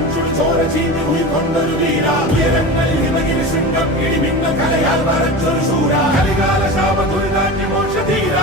നെഞ്ചും ചോര ചെയ്ത് ഉൾക്കൊണ്ടൊരു വീര. ഉയരങ്ങളിൽ ഹിമഗിരി ശൃംഗം ഇടിമിന്ന കലയാൽ വരച്ചൊരു ശൂര. കലികാല ശാപ ദുരിതാന്യ മോക്ഷധീര.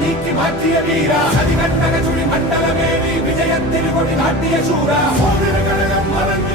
நீக்கி மாற்றிய வீரா. அதிகண்டக சுழி மண்டல வேலி விஜயத்தில் கொடி நாட்டிய சூரா மறந்து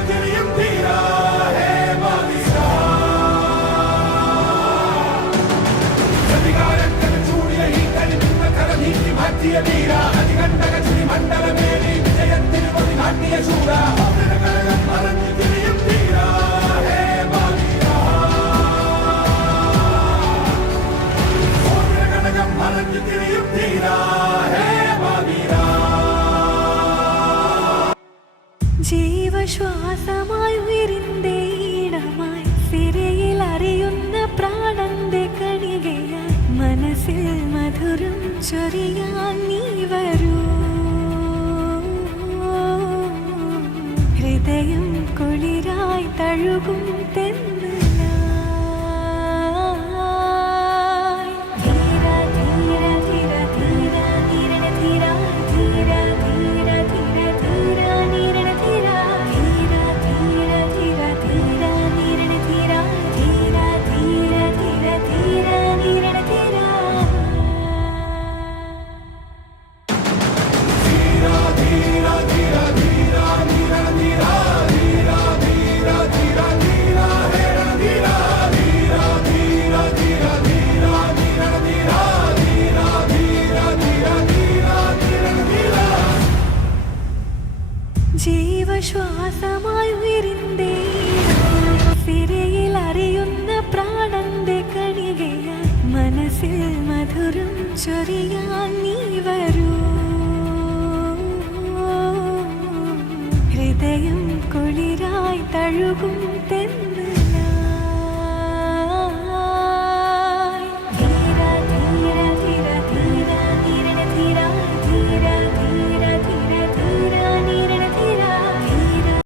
ശ്വാസമായി ഉയരിന്റെ ഈണമായി സിരയിൽ അറിയുന്ന പ്രാണന്റെ കണികയായി മനസ്സിൽ മധുരം ചൊരിയാൻ നീ വരൂ. ഹൃദയം കുളിരായി തഴുകും ശ്വാസമായി ഉയരുന്നേ സിരയിൽ അറിയുന്ന പ്രാണന്റെ കണികയാൽ മനസ്സിൽ മധുരം ചൊരിയാൻ നീ വരൂ. ഹൃദയം കുളിരായി തഴുകും തെന്ന്